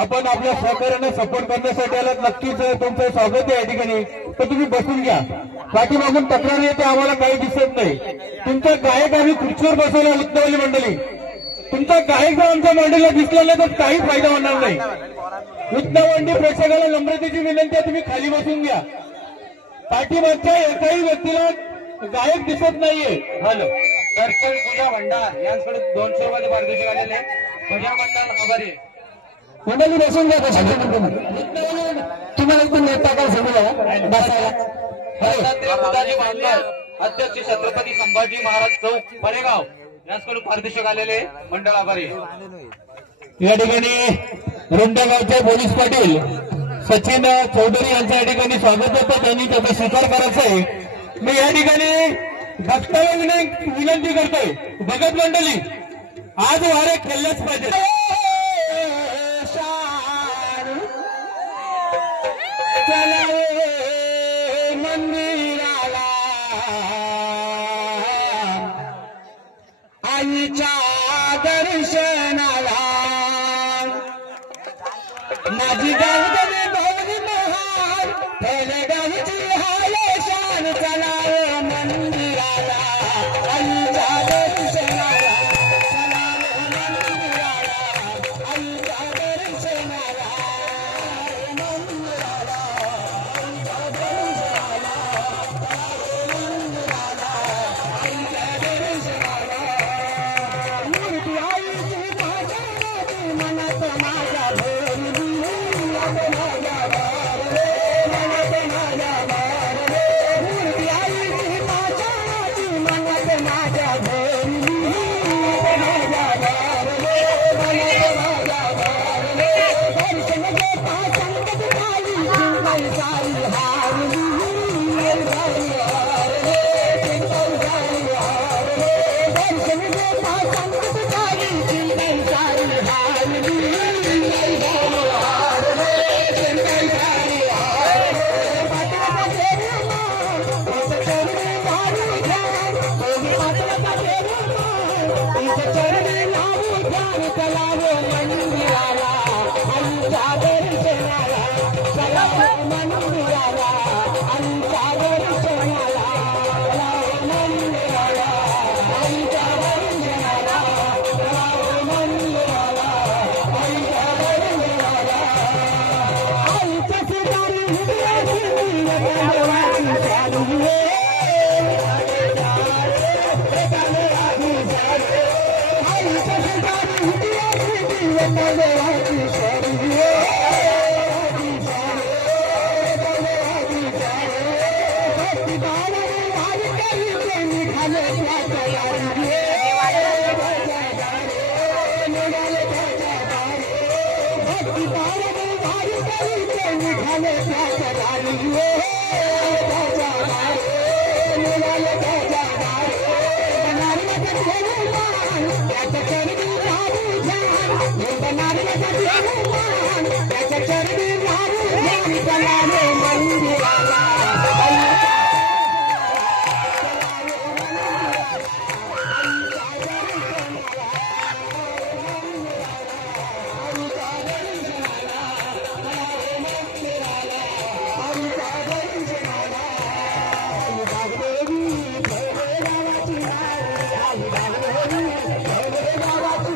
आपण आपल्या सहकार्याने सपोर्ट करण्यासाठी आलात, नक्कीच तुमचं स्वागत आहे या ठिकाणी. तर तुम्ही बसून घ्या. पाठीमागून तक्रार येते, आम्हाला काही दिसत नाही. तुमचा गायक आम्ही खुर्चीवर बसवला, उत्तवली मंडळी. तुमचा गायक जर आमच्या मंडळीला दिसला नाही तर काही फायदा होणार नाही. उत्तवंडी प्रेक्षकाला नम्रतेची विनंती आहे, तुम्ही खाली बसून घ्या. पाठीमागच्या एकाही व्यक्तीला गायक दिसत नाहीये. हॅलो, दर्शन पूजा भंडार यांच्याकडे 200 रुपयाचे पारितोषिक आलेले. पूजा भंडार आभारी. मंडळी बसून घ्या. तुम्हाला इथून नेता काय सांगितलं बसायला. मुदाजी भांडणार अध्यक्ष छत्रपती संभाजी महाराज चौक परेगाव यांच्याकडून पारितोषिक आलेले. मंडळ आभारी. या ठिकाणी रुंडा गावचे पोलीस पाटील सचिन चौधरी यांचं या ठिकाणी स्वागत होतं. त्यांनी त्याचा स्वीकार करायचा आहे. मी या ठिकाणी भक्ताला विनंती करतोय, भगत मंडळी आज वारे खेळलेच पाहिजे. मंदिराला आईच्या दर्शनाला माझी गावची भावनी महान पहिले गावची हाय शान. चला मंदिराला आईच्या दर्शनाला. चला मंदिराला आईच्या दर्शनाला. मंदिराला आईच्या दर्शनाला. मंदिराला आईच्या दर्शनाला. मूर्ती आईची भाषणाची मनात माझ्या भरली. माझ्या भरले मनात माझ्या भरले. मूर्ती आईची भाषणाची मनात माझ्या भरली. माझ्या भरले मनात माझ्या भरले. दर्शन घेता संगत झाली चिंताई सारी हारली. सारी हारले चिंताई सारी हारले. दर्शन घेता संगत झाली चिंताई सारी हारली. चिंताई सारी हारले चिंताई सारी हारले. पाटलाचा पेरुमान तिचं चरणी लावू ध्यान. दोघी पाटलाचा पेरुमान तिचं चरणी लावू ध्यान. चलावो मंदिराला आईच्या दर्शनाला. चलावो मंदिराला आईच्या दर्शनाला. चलावो मंदिराला आईच्या दर्शनाला. चलावो मंदिराला आईच्या दर्शनाला. आईच्या शेजारी उभी अशी देवाची सारी रे. आईच्या शेजारी उभी अशी देवाची सारी रे. भक्ती बाळाने वारी केली ते निघाले त्या तयारी रे. निघाले त्या तयारी. भक्ती बाळाने वारी केली ते निघाले त्या तयारी रे. निघाले त्या तयारी. नारळाचं पेरुमान त्याच्या चरणी लावू ध्यान. नारळाचं पेरुमान त्याच्या चरणी लावू ध्यान. चलावे मंदिराला गावाची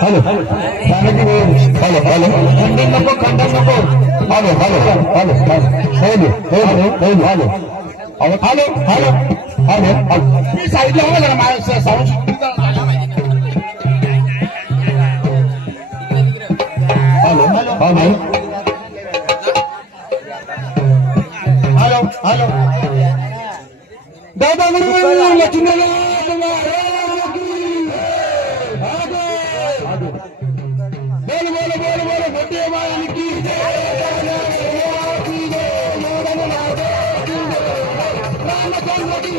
हॅलो हॅलो हॅलो खंडन नको खंडन नको hello hello hello hello hello hello hello hello hello मी साईडला हो जरा माझ्या sound hello hello hello hello hello दादा गुरु लक्ष्मीनाथ महाराज की बोल बोल बोल बोल मोठे बाळांनी की रामचंद्र की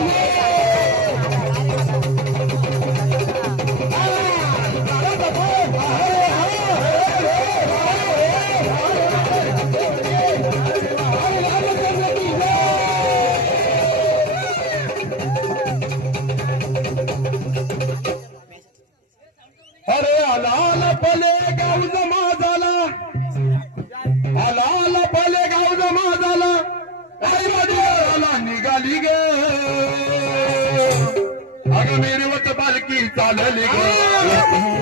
अरे आला पले गाव जमा झाला आला पले गाव जमा झाला आई आला निघाली ग अगं मिरवत पालखी चालली ग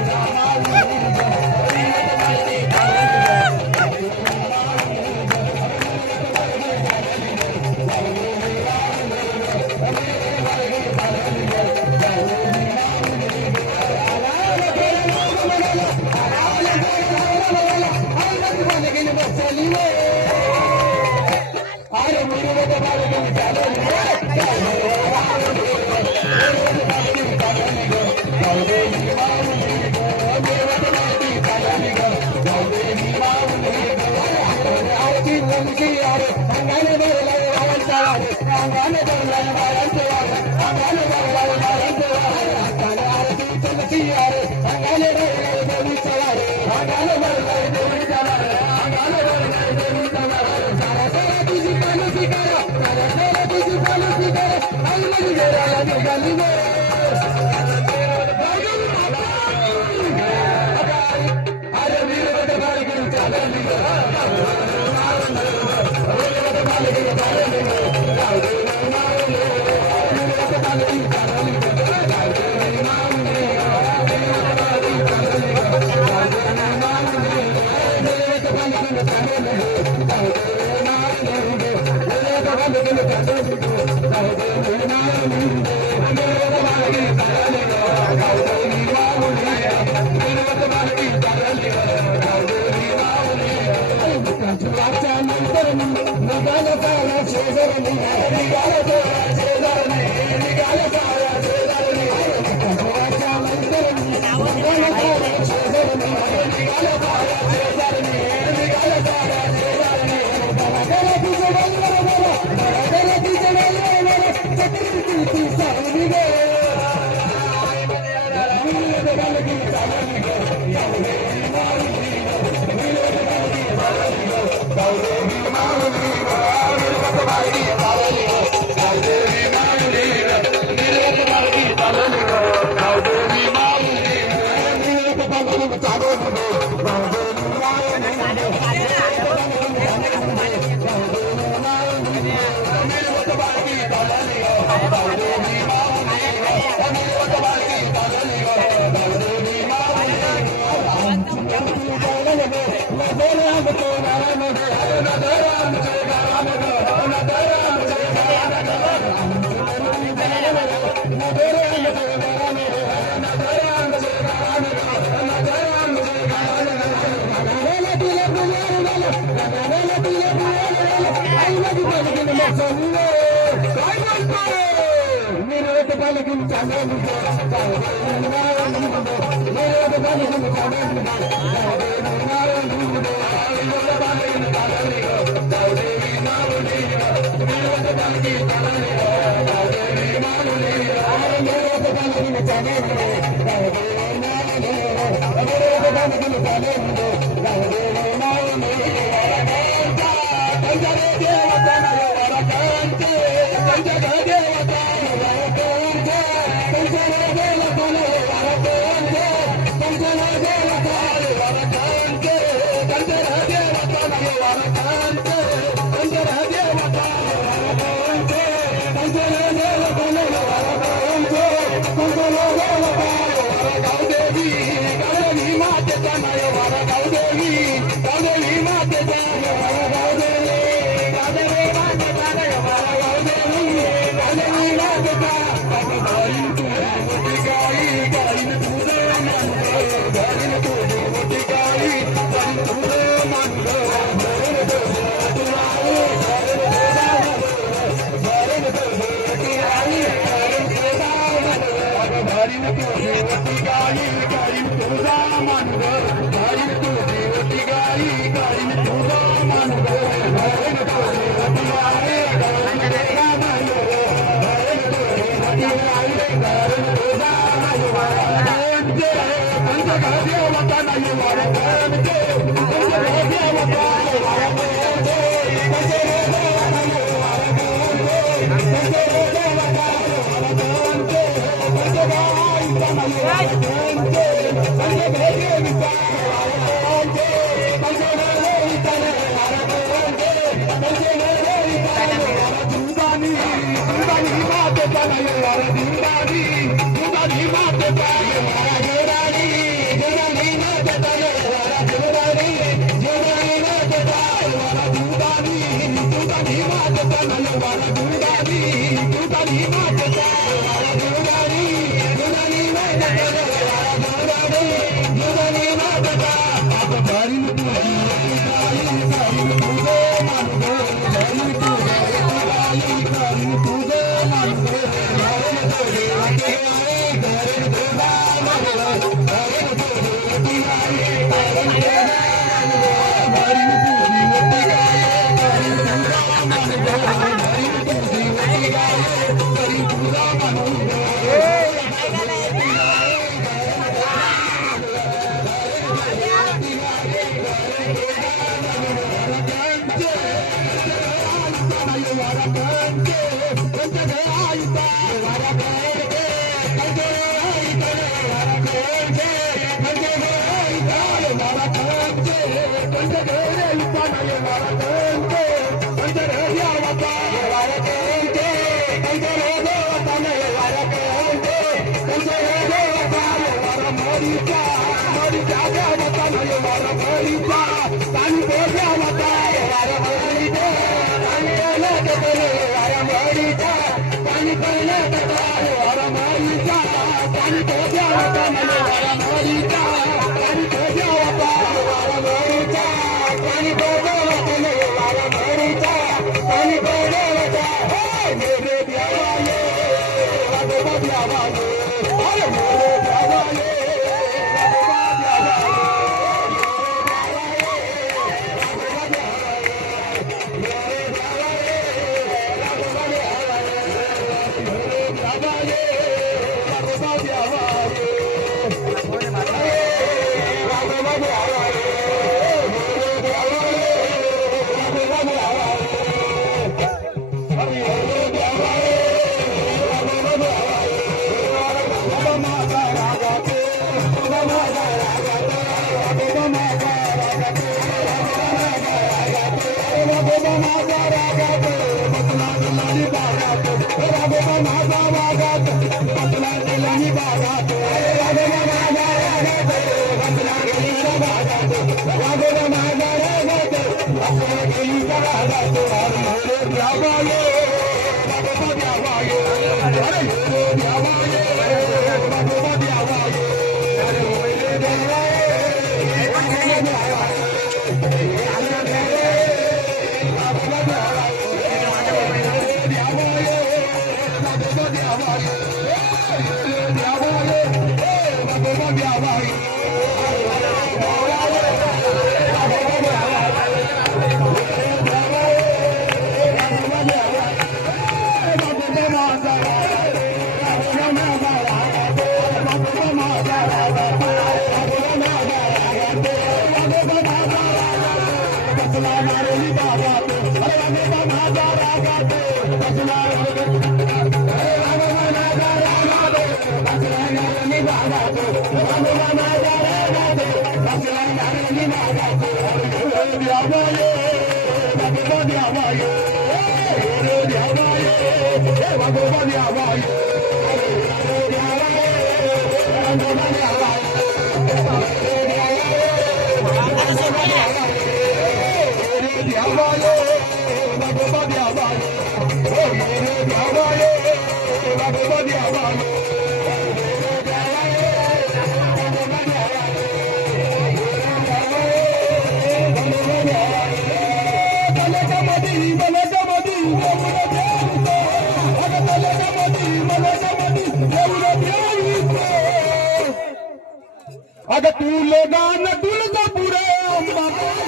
अगं तुले गाणं तुलजा पुढे अंबाबाई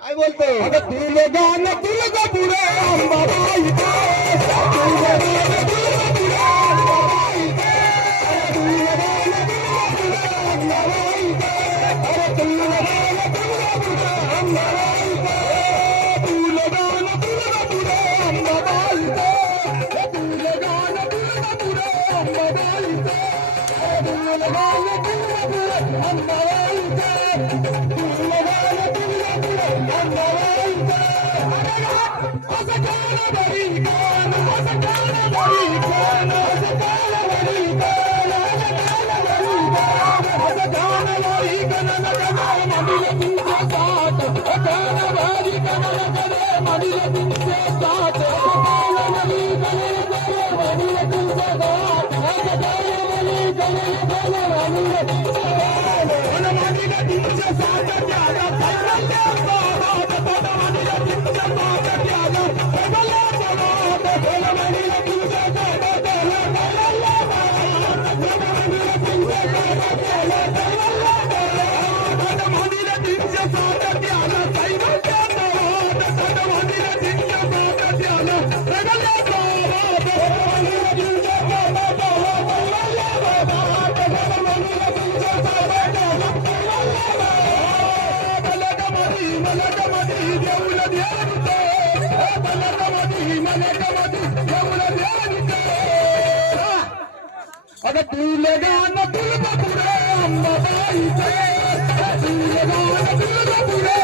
काय बोलतो तुला गाण तुला पुढे अंबाबाई आता तुला गाण तुला पुढे अंबाबाई तुला गाण तुला पुढे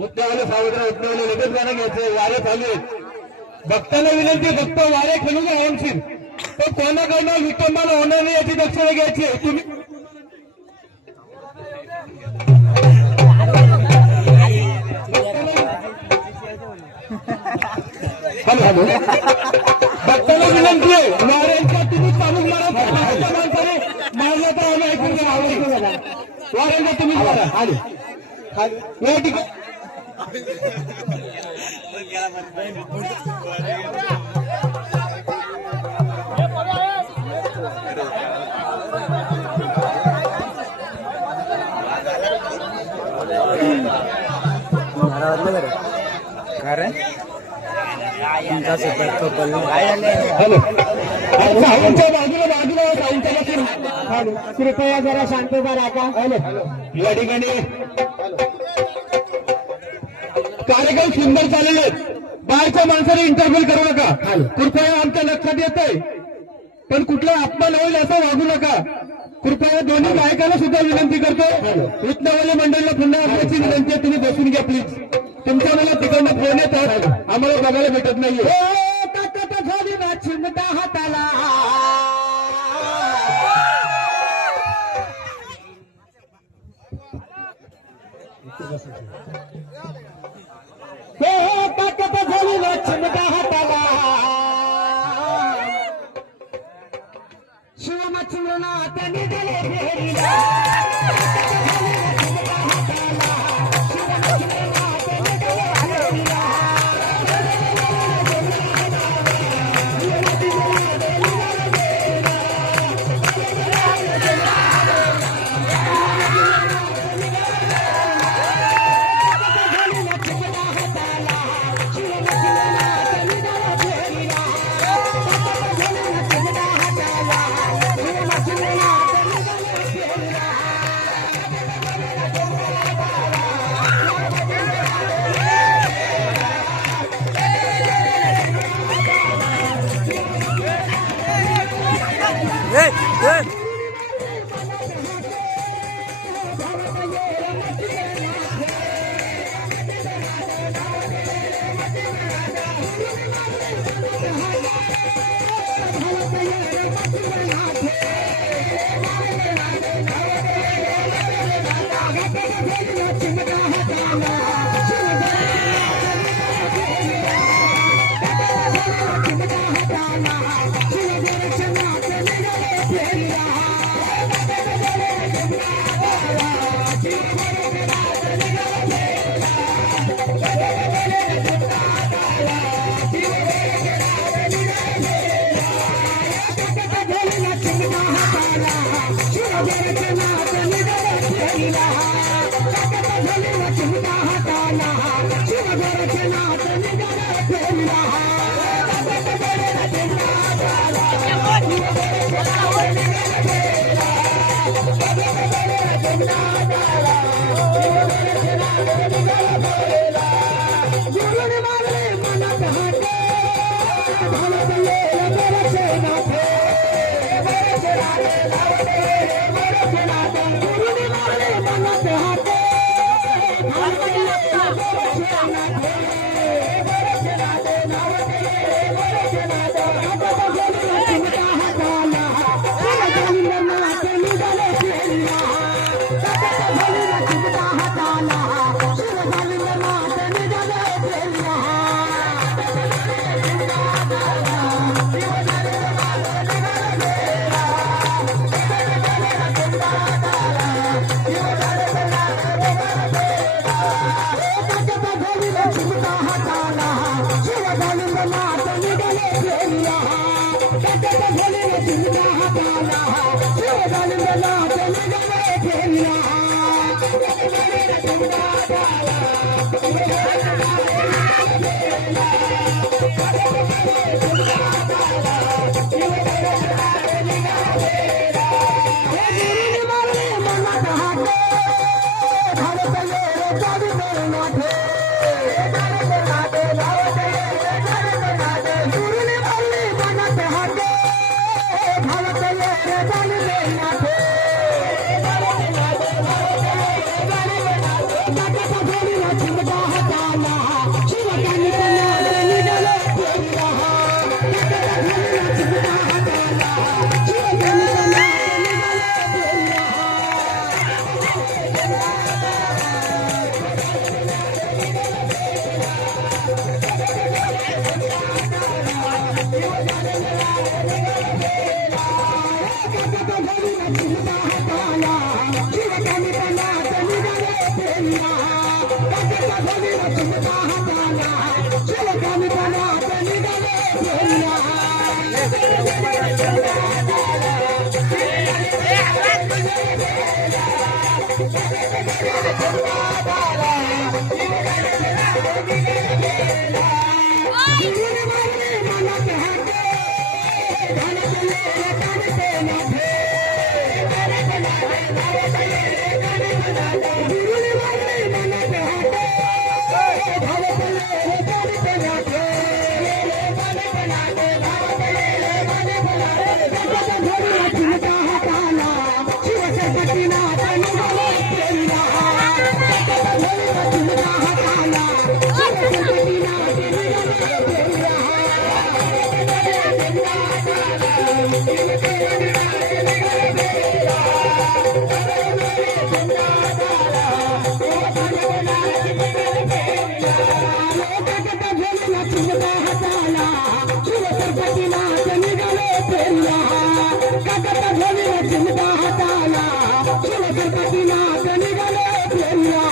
मुद्द्यावाले सावत्र उठण्यावाले लगेच गाणं घ्यायचं वारे चालू आहेत भक्तांना विनंती फक्त वारे खेळून आवडशील तो कोणाकडनं विटंबना होणार नाही याची दक्षता घ्यायची आहे तुम्ही हॅलो हॅलो भक्तांना विनंती आहे वाऱ्यांच्या तुम्ही चालू मारा माणसाने मारला तर आम्ही ऐकून घ्या वाऱ्यांचा तुम्ही मारा आले या ठिकाणी हॅलो बाजूला कृपया जरा शांतता राखा हॅलो या ठिकाणी कार्यक्रम सुंदर चाललेले बाहेरच्या माणसाने इंटरव्ह्यू करू नका. कृपया आमच्या लक्षात येतंय, पण कुठला अपमान होईल असं वागू नका. कृपया दोन्ही गायकाला सुद्धा विनंती करतो. वित्तवाले मंडळीला पुन्हा आपल्याची विनंती आहे, तुम्ही बसून घ्या प्लीज. तुमच्या मला तिकडनं फोन येतात, आम्हाला बघायला भेटत नाहीये. झाली ना चिमटा हाताला, ताकद झाली ना चिमटा हाताला, शिवमा चिमणा त्यांनी दिले फेरीला. Hey! चिमटा हाताला शिवसरपतीनाथ निघाले पेरला काकाचा घोडीला चिमटा हाताला शिवसरपतीनाथ निघाले पेरला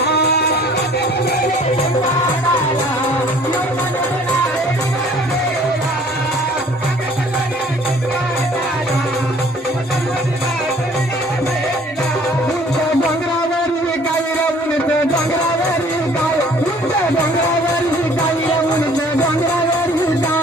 डोंगरावरी काय